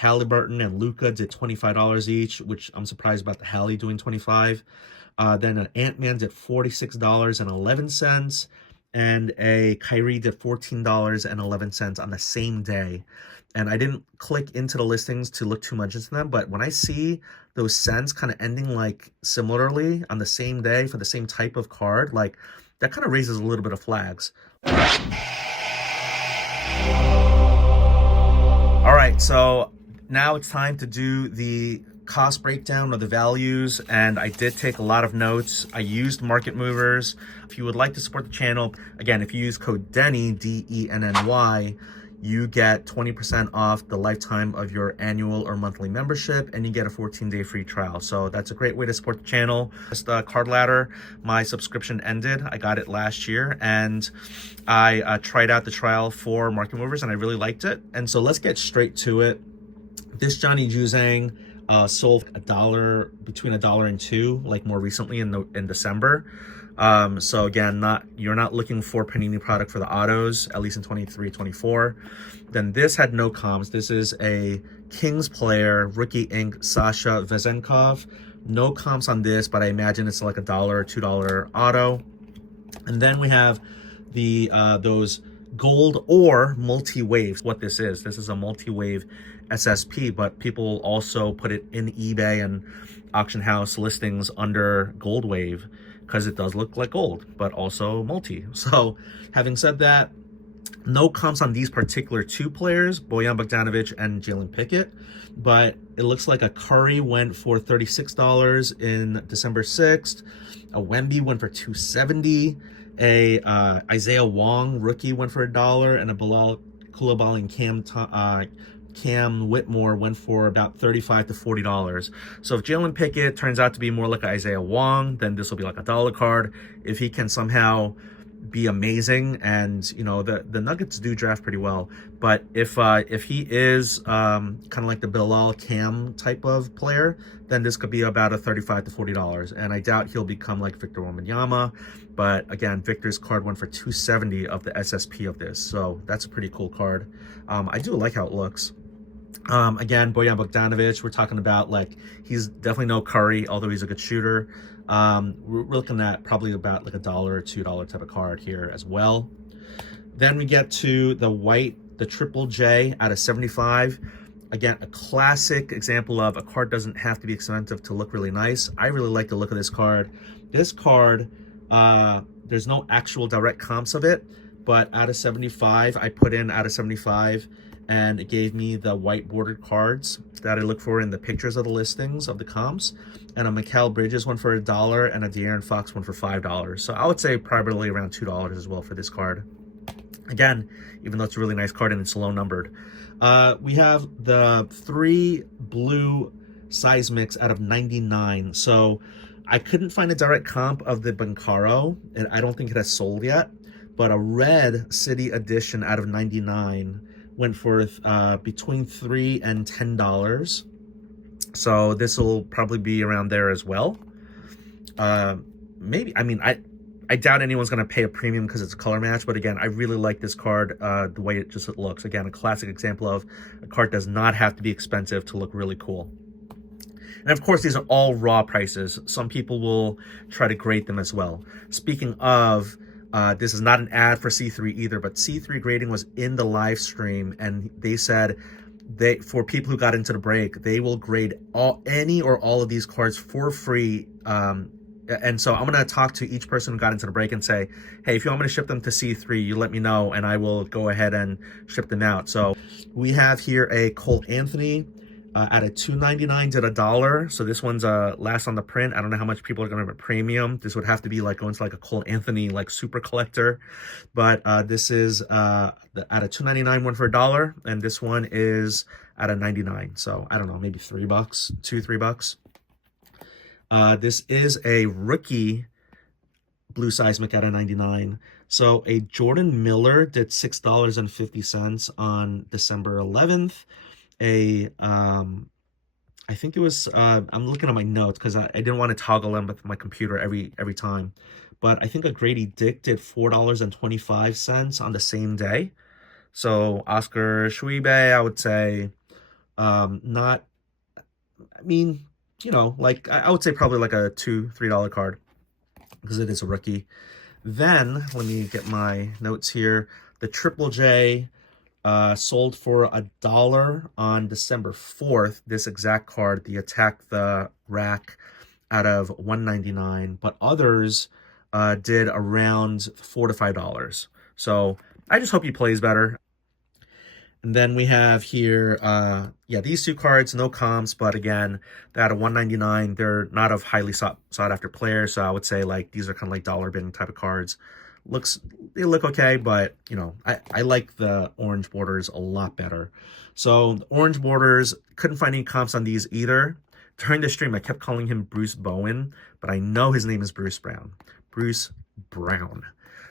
Halliburton and Luka did $25 each, which I'm surprised about the Halley doing 25. Then an Ant-Man did $46.11, and a Kyrie did $14.11 on the same day. And I didn't click into the listings to look too much into them, but when I see those cents kind of ending like similarly on the same day for the same type of card, like that kind of raises a little bit of flags. All right, so now it's time to do the cost breakdown of the values, and I did take a lot of notes. I used market movers. If you would like to support the channel, again, if you use code DENNY, D-E-N-N-Y, you get 20% off the lifetime of your annual or monthly membership, and you get a 14-day free trial. So that's a great way to support the channel. Just Card Ladder, my subscription ended. I got it last year, and I tried out the trial for market movers, and I really liked it. And so let's get straight to it. This Johnny Juzang sold between $1 and $2, like more recently in December. So again, you're not looking for Panini product for the autos, at least in 23, 24. Then this had no comps. This is a Kings player, rookie ink, Sasha Vezenkov. No comps on this, but I imagine it's like $1 or $2 auto. And then we have the those gold or multi-waves. What this is a multi-wave SSP, but people also put it in eBay and auction house listings under gold wave because it does look like gold, but also multi. So having said that, no comps on these particular two players, Bojan Bogdanovic and Jalen Pickett, but it looks like a Curry went for $36 in December 6th, a Wemby went for $270, a Isaiah Wong rookie went for $1, and a Bilal Coulibaly and Cam Whitmore went for about $35 to $40. So if Jalen Pickett turns out to be more like Isaiah Wong, then this will be like $1 card. If he can somehow be amazing, and you know the Nuggets do draft pretty well, but if he is kind of like the Bilal Cam type of player, then this could be about a $35 to $40. And I doubt he'll become like Victor Wembanyama, but again, Victor's card went for $270 of the SSP of this, so that's a pretty cool card. I do like how it looks. Again, Bojan Bogdanovic, we're talking about like he's definitely no Curry, although he's a good shooter. We're looking at probably about like $1 or $2 type of card here as well. Then we get to the white, the Triple J out of 75. Again, a classic example of a card doesn't have to be expensive to look really nice. I really like the look of this card. This card, there's no actual direct comps of it, but out of 75, I put in out of 75, and it gave me the white bordered cards that I look for in the pictures of the listings of the comps. And a Mikal Bridges one for $1, and a De'Aaron Fox one for $5. So I would say probably around $2 as well for this card. Again, even though it's a really nice card and it's low numbered. We have the 3 blue Seismics out of 99. So I couldn't find a direct comp of the Bancaro, and I don't think it has sold yet. But a red City edition out of 99 went for between $3 and $10. So this will probably be around there as well. Maybe, I mean, I doubt anyone's going to pay a premium because it's a color match, but again, I really like this card, the way it looks. Again, a classic example of a card does not have to be expensive to look really cool. And of course, these are all raw prices. Some people will try to grade them as well. Speaking of, this is not an ad for C3 either, but C3 grading was in the live stream, and they said for people who got into the break, they will grade any or all of these cards for free. And so I'm going to talk to each person who got into the break and say, hey, if you want me to ship them to C3, you let me know and I will go ahead and ship them out. So we have here a Cole Anthony at a $2.99 did $1. So this one's last on the print. I don't know how much people are going to have a premium. This would have to be like going to like a Cole Anthony like super collector, but this is at a $2.99 one for $1, and this one is at a 99. So I don't know, maybe $3, $2-3. This is a rookie blue Seismic at a 99. So a Jordan Miller did $6.50 on December 11th. I think it was, I'm looking at my notes because I didn't want to toggle them with my computer every time. But I think a Grady Dick did $4.25 on the same day. So Oscar Schwebe, I would say Not, I mean, you know, like I would say probably like a $2-3 card because it is a rookie. Then let me get my notes here. The Triple J sold for $1 on December 4th. This exact card, the Attack the Rack, out of $1.99, but others did around $4 to $5. So I just hope he plays better. And then we have here, yeah, these two cards, no comps, but again, they're at a $1.99. They're not of highly sought after players, so I would say like these are kind of like dollar bin type of cards. They look okay, but you know, I like the orange borders a lot better. So the orange borders, couldn't find any comps on these either. During the stream, I kept calling him Bruce Bowen, but I know his name is Bruce Brown. Bruce Brown.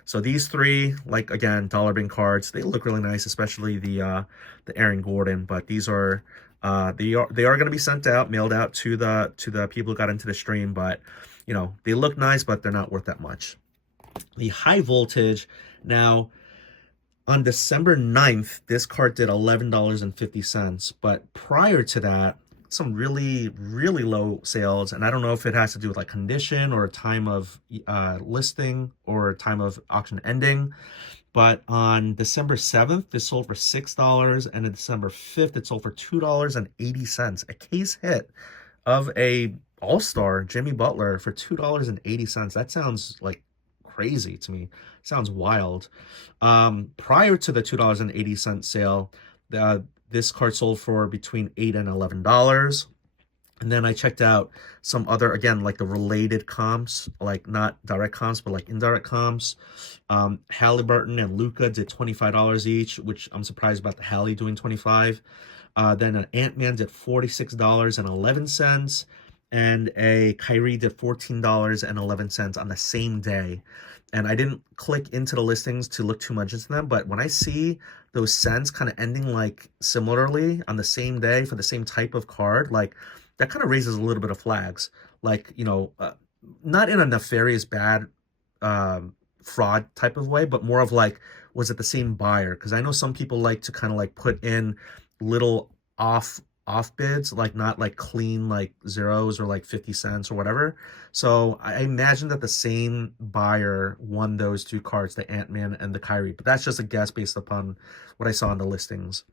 So these three, like again, dollar bin cards, they look really nice, especially the Aaron Gordon. But these are they are going to be sent out, mailed out to the people who got into the stream. But you know, they look nice, but they're not worth that much. The high voltage, now on December 9th, this card did $11.50. But prior to that, some really low sales, and I don't know if it has to do with like condition or time of listing or time of auction ending, but on December 7th this sold for $6, and on December 5th it sold for $2.80. A case hit of a all-star Jimmy Butler for $2.80. That sounds like crazy to me. Sounds wild. Prior to the $2.80 sale, this card sold for between $8 and $11. And then I checked out some other, again, like the related comps, like not direct comps, but like indirect comps. Halliburton and Luka did $25 each, which I'm surprised about the Hallie doing $25. Then an Ant-Man did $46.11. And a Kyrie did $14.11 on the same day. And I didn't click into the listings to look too much into them, but when I see those cents kind of ending like similarly on the same day for the same type of card, like that kind of raises a little bit of flags. Like, you know, not in a nefarious bad fraud type of way, but more of like, was it the same buyer? Because I know some people like to kind of like put in little off bids, like not like clean like zeros or like 50 cents or whatever. So I imagine that the same buyer won those two cards, the Ant-Man and the Kyrie, but that's just a guess based upon what I saw in the listings.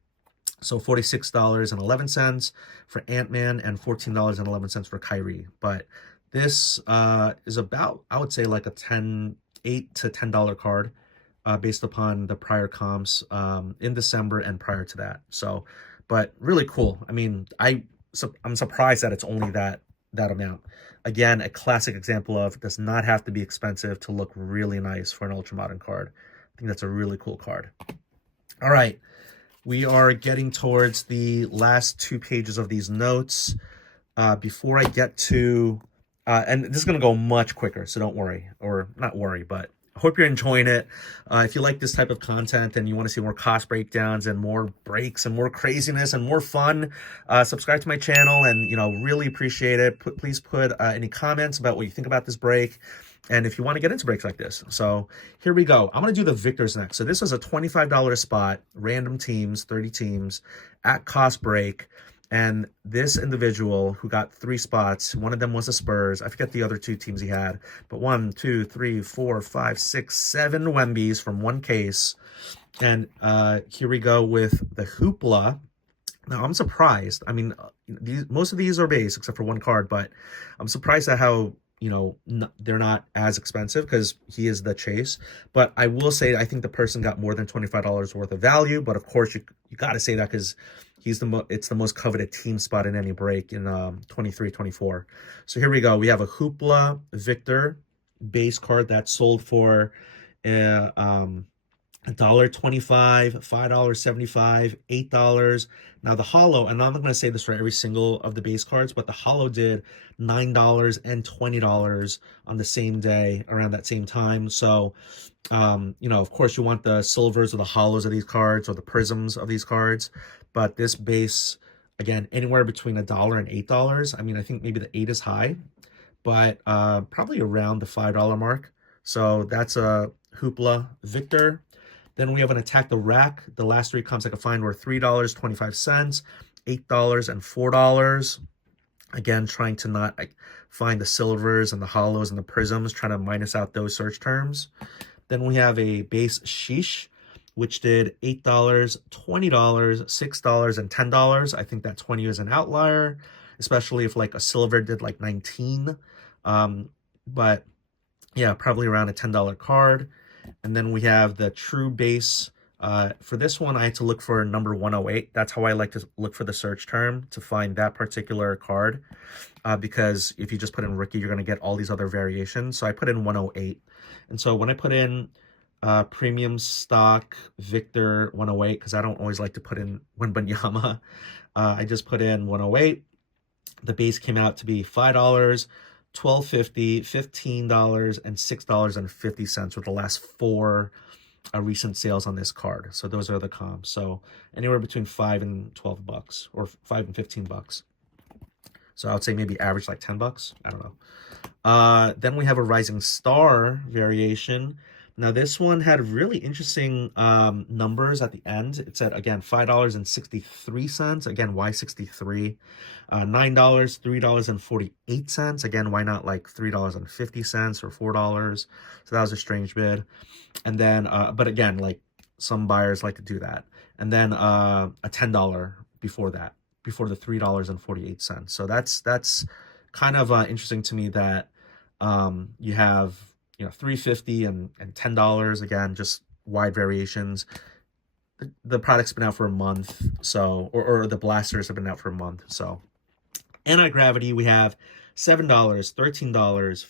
So $46.11 for Ant-Man and $14.11 for Kyrie. But this is about, I would say, like a $8 to $10 card based upon the prior comps in December and prior to that. So, but really cool. I mean, I'm surprised that it's only that amount. Again, a classic example of does not have to be expensive to look really nice for an ultra modern card. I think that's a really cool card. All right, we are getting towards the last 2 pages of these notes. Before I get to, and this is going to go much quicker, so don't worry, or not worry, but I hope you're enjoying it. If you like this type of content and you want to see more cost breakdowns and more breaks and more craziness and more fun, subscribe to my channel, and you know, really appreciate it. Please put any comments about what you think about this break, and if you want to get into breaks like this. So here we go. I'm going to do the Victors next. So this was a $25 spot, random teams, 30 teams at cost break. And this individual who got 3 spots, one of them was the Spurs. I forget the other 2 teams he had, but 1, 2, 3, 4, 5, 6, 7 Wembys from one case. And here we go with the Hoopla. Now I'm surprised. I mean, most of these are base except for one card, but I'm surprised at how, you know, they're not as expensive because he is the chase. But I will say, I think the person got more than $25 worth of value. But of course, you got to say that because it's the most coveted team spot in any break in 23-24. So here we go. We have a Hoopla Victor base card that sold for $1.25, $5.75, $8. Now the holo, and I'm not going to say this for every single of the base cards, but the holo did $9 and $20 on the same day around that same time. So, you know, of course you want the silvers or the holos of these cards or the prisms of these cards, but this base, again, anywhere between $1 and $8. I mean, I think maybe the 8 is high, but probably around the $5 mark. So that's a Hoopla Victor. Then we have an Attack the Rack. The last 3 comps I could find were $3.25, $8 and $4. Again, trying to not like find the silvers and the hollows and the prisms, trying to minus out those search terms. Then we have a base sheesh, which did $8, $20, $6, and $10. I think that 20 is an outlier, especially if like a silver did like 19. But yeah, probably around a $10 card. And then we have the true base. For this one, I had to look for number 108. That's how I like to look for the search term to find that particular card. Because if you just put in rookie, you're going to get all these other variations. So I put in 108. And so when I put in premium stock Victor 108, because I don't always like to put in Wembanyama, I just put in 108. The base came out to be $5, $12.50, $15, and $6.50 were the last four recent sales on this card. So those are the comps. So anywhere between $5 and $12, or $5 and $15. So I would say maybe average like $10. I don't know. Then we have a Rising Star variation. Now this one had really interesting numbers at the end. It said, again, $5.63. Again, why 63? $9, $3.48. Again, why not like $3.50 or $4? So that was a strange bid. And then, but again, like some buyers like to do that. And then a $10 before that, before the $3.48. So that's kind of interesting to me that you have, you know, $3.50 and $10. Again, just wide variations. The product's been out for a month, so or the blasters have been out for a month. So anti-gravity, we have $7, $13.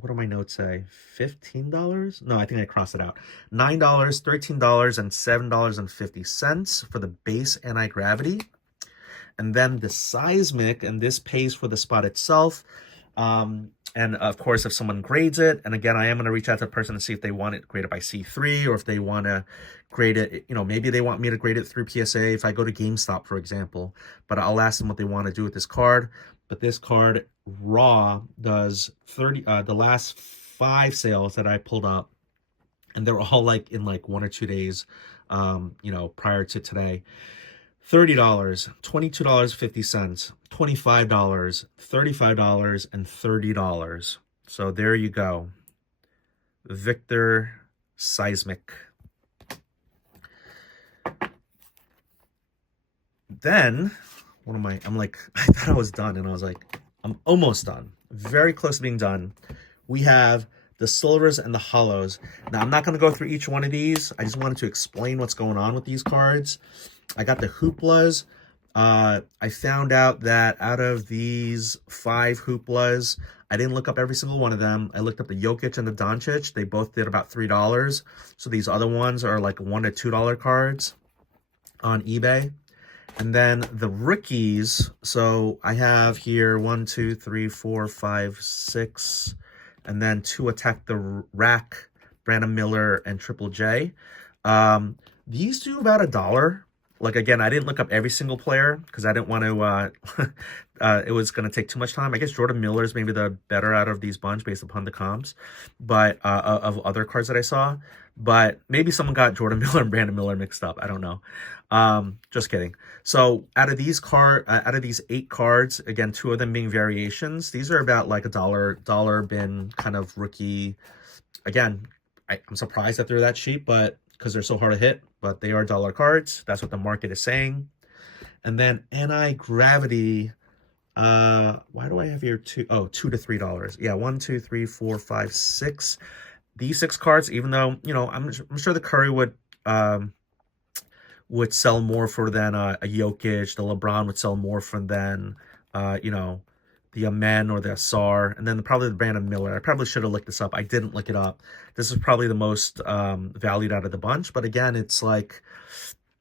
What do my notes say? $15? No, I think I crossed it out. $9, $13, and $7.50 for the base anti-gravity. And then the seismic, and this pays for the spot itself. And of course, if someone grades it, and again, I am going to reach out to the person to see if they want it graded by C3, or if they want to grade it, you know, maybe they want me to grade it through PSA if I go to GameStop, for example. But I'll ask them what they want to do with this card. But this card, raw, does 30, the last 5 sales that I pulled up, and they're all like in like 1 or 2 days, you know, prior to today. $30, $22.50, $25, $35, and $30. So there you go. Victor Seismic. Then, what am I? I'm like, I thought I was done, and I was like, I'm almost done. Very close to being done. We have the silvers and the hollows. Now, I'm not going to go through each one of these. I just wanted to explain what's going on with these cards. I got the Hooplas. I found out that out of these 5 Hooplas, I didn't look up every single one of them. I looked up the Jokic and the Doncic. They both did about $3. So these other ones are like $1 to $2 cards on eBay. And then the rookies. So I have here 1, 2, 3, 4, 5, 6, and then 2 Attack the Rack, Brandon Miller, and Triple J. These do about $1. Like, again, I didn't look up every single player because I didn't want to, it was going to take too much time. I guess Jordan Miller is maybe the better out of these bunch based upon the comps, but of other cards that I saw. But maybe someone got Jordan Miller and Brandon Miller mixed up. I don't know. Just kidding. So out of these 8 cards, again, 2 of them being variations, these are about like $1 bin kind of rookie. Again, I'm surprised that they're that cheap, but because they're so hard to hit, but they are $1 cards. That's what the market is saying. And then anti-gravity, why do I have here $2 to $3? Yeah, 1, 2, 3, 4, 5, 6. These 6 cards, even though, you know, I'm sure the Curry would sell more for than a Jokic. The LeBron would sell more for than, you know, the Amen or the Asar, and then probably the Brandon Miller. I probably should have looked this up. I didn't look it up. This is probably the most valued out of the bunch, but again, it's like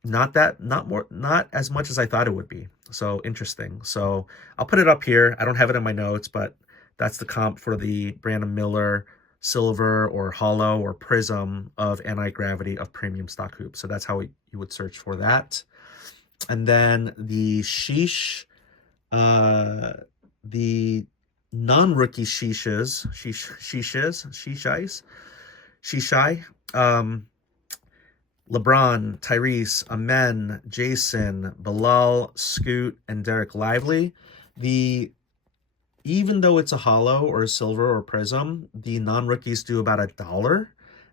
not as much as I thought it would be. So interesting. So I'll put it up here. I don't have it in my notes, but that's the comp for the Brandon Miller silver or hollow or prism of anti-gravity of premium stock hoop. So that's how you would search for that. And then the sheesh, the non-rookie shishai. LeBron, Tyrese, Amen, Jason, Bilal, Scoot, and Derek Lively. Even though it's a hollow or a silver or prism, the non-rookies do about $1,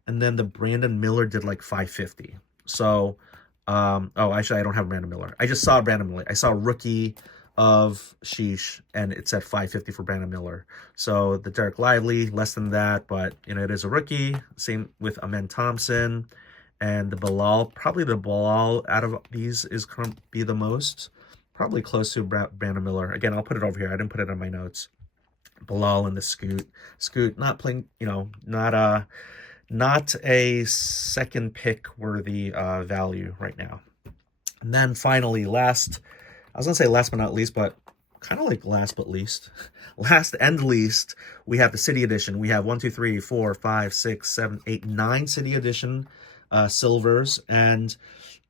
and then the Brandon Miller did like $5.50. So, oh, actually, I don't have Brandon Miller. I just saw Brandon Miller. I saw a rookie of Sheesh, and it said $5.50 for Brandon Miller. So the Derek Lively, less than that, but you know, it is a rookie. Same with Amen Thompson. And the Bilal, probably the Bilal out of these is going to be the most. Probably close to Brandon Miller. Again, I'll put it over here. I didn't put it on my notes. Bilal and the Scoot. Scoot not playing, you know, not a second pick worthy value right now. And then finally, I was going to say last but not least, but kind of like last but least. Last and least, we have the City Edition. We have 1, 2, 3, 4, 5, 6, 7, 8, 9 City Edition silvers. And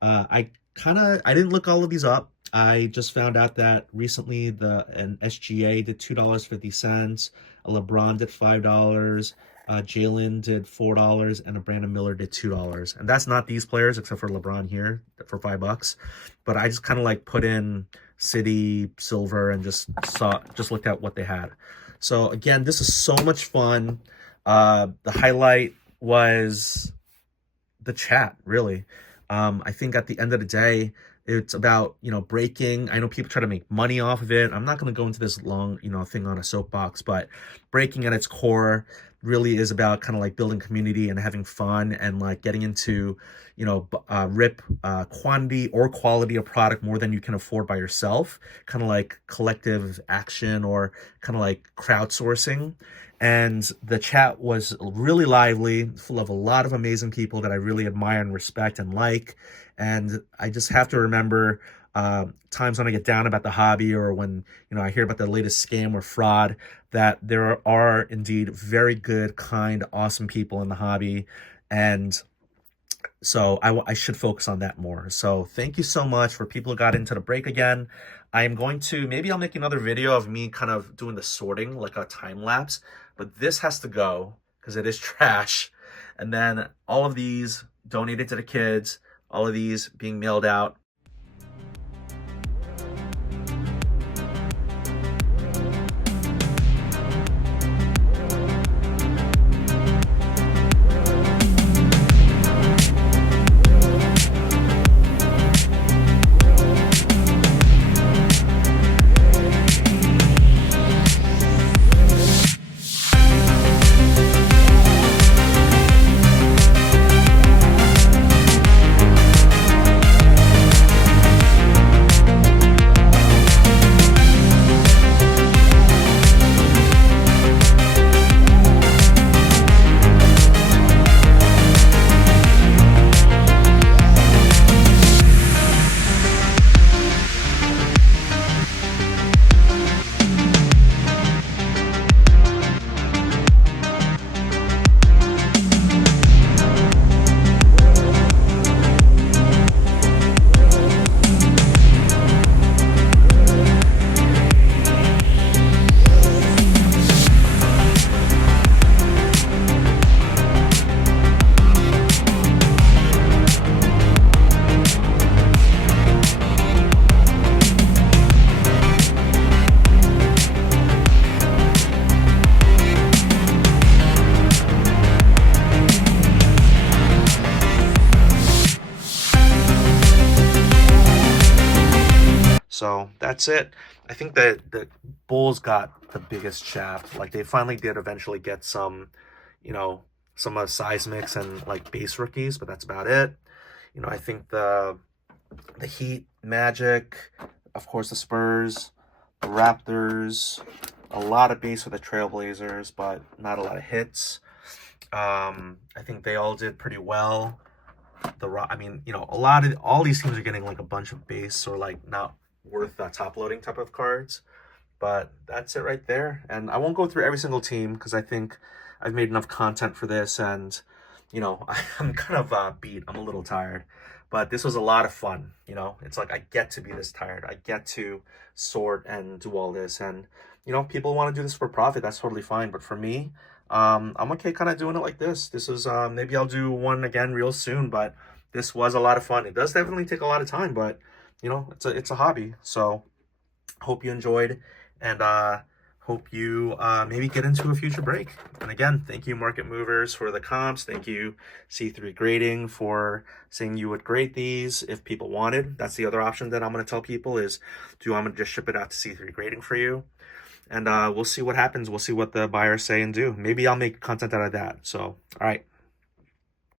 I didn't look all of these up. I just found out that recently an SGA did $2.50, a LeBron did $5, Jalen did $4, and a Brandon Miller did $2. And that's not these players except for LeBron here for $5. But I just kind of like put in City Silver and just looked at what they had. So again, this is so much fun. The highlight was the chat, really. I think at the end of the day, it's about, you know, breaking. I know people try to make money off of it. I'm not going to go into this long, you know, thing on a soapbox, but breaking at its core really is about kind of like building community and having fun and like getting into, you know, rip quantity or quality of product more than you can afford by yourself, kind of like collective action or kind of like crowdsourcing. And the chat was really lively, full of a lot of amazing people that I really admire and respect and like. And I just have to remember times when I get down about the hobby or when, you know, I hear about the latest scam or fraud, that there are indeed very good, kind, awesome people in the hobby. And so I should focus on that more. So thank you so much for people who got into the break again. I am going to, maybe I'll make another video of me kind of doing the sorting, like a time lapse, but this has to go because it is trash. And then all of these donated to the kids, all of these being mailed out. So that's it. I think that the Bulls got the biggest shaft. Like they finally did eventually get some, you know, some of Seismics and like base rookies, but that's about it. You know, I think the Heat, Magic, of course the Spurs, the Raptors, a lot of base for the Trailblazers, but not a lot of hits. I think they all did pretty well. I mean, you know, all these teams are getting like a bunch of base or like not worth top loading type of cards, but that's it right there. And I won't go through every single team because I think I've made enough content for this, and you know, I'm kind of beat. I'm a little tired, but this was a lot of fun. You know, it's like I get to be this tired. I get to sort and do all this, and you know, people want to do this for profit. That's totally fine. But for me, I'm okay kind of doing it like this. This is maybe I'll do one again real soon, but this was a lot of fun. It does definitely take a lot of time, but you know, it's a hobby. So hope you enjoyed, and hope you maybe get into a future break. And again, thank you Market Movers for the comps. Thank you C3 Grading for saying you would grade these if people wanted. That's the other option that I'm going to tell people is, do you want me to just ship it out to C3 Grading for you? And we'll see what happens. We'll see what the buyers say and do. Maybe I'll make content out of that. So, all right.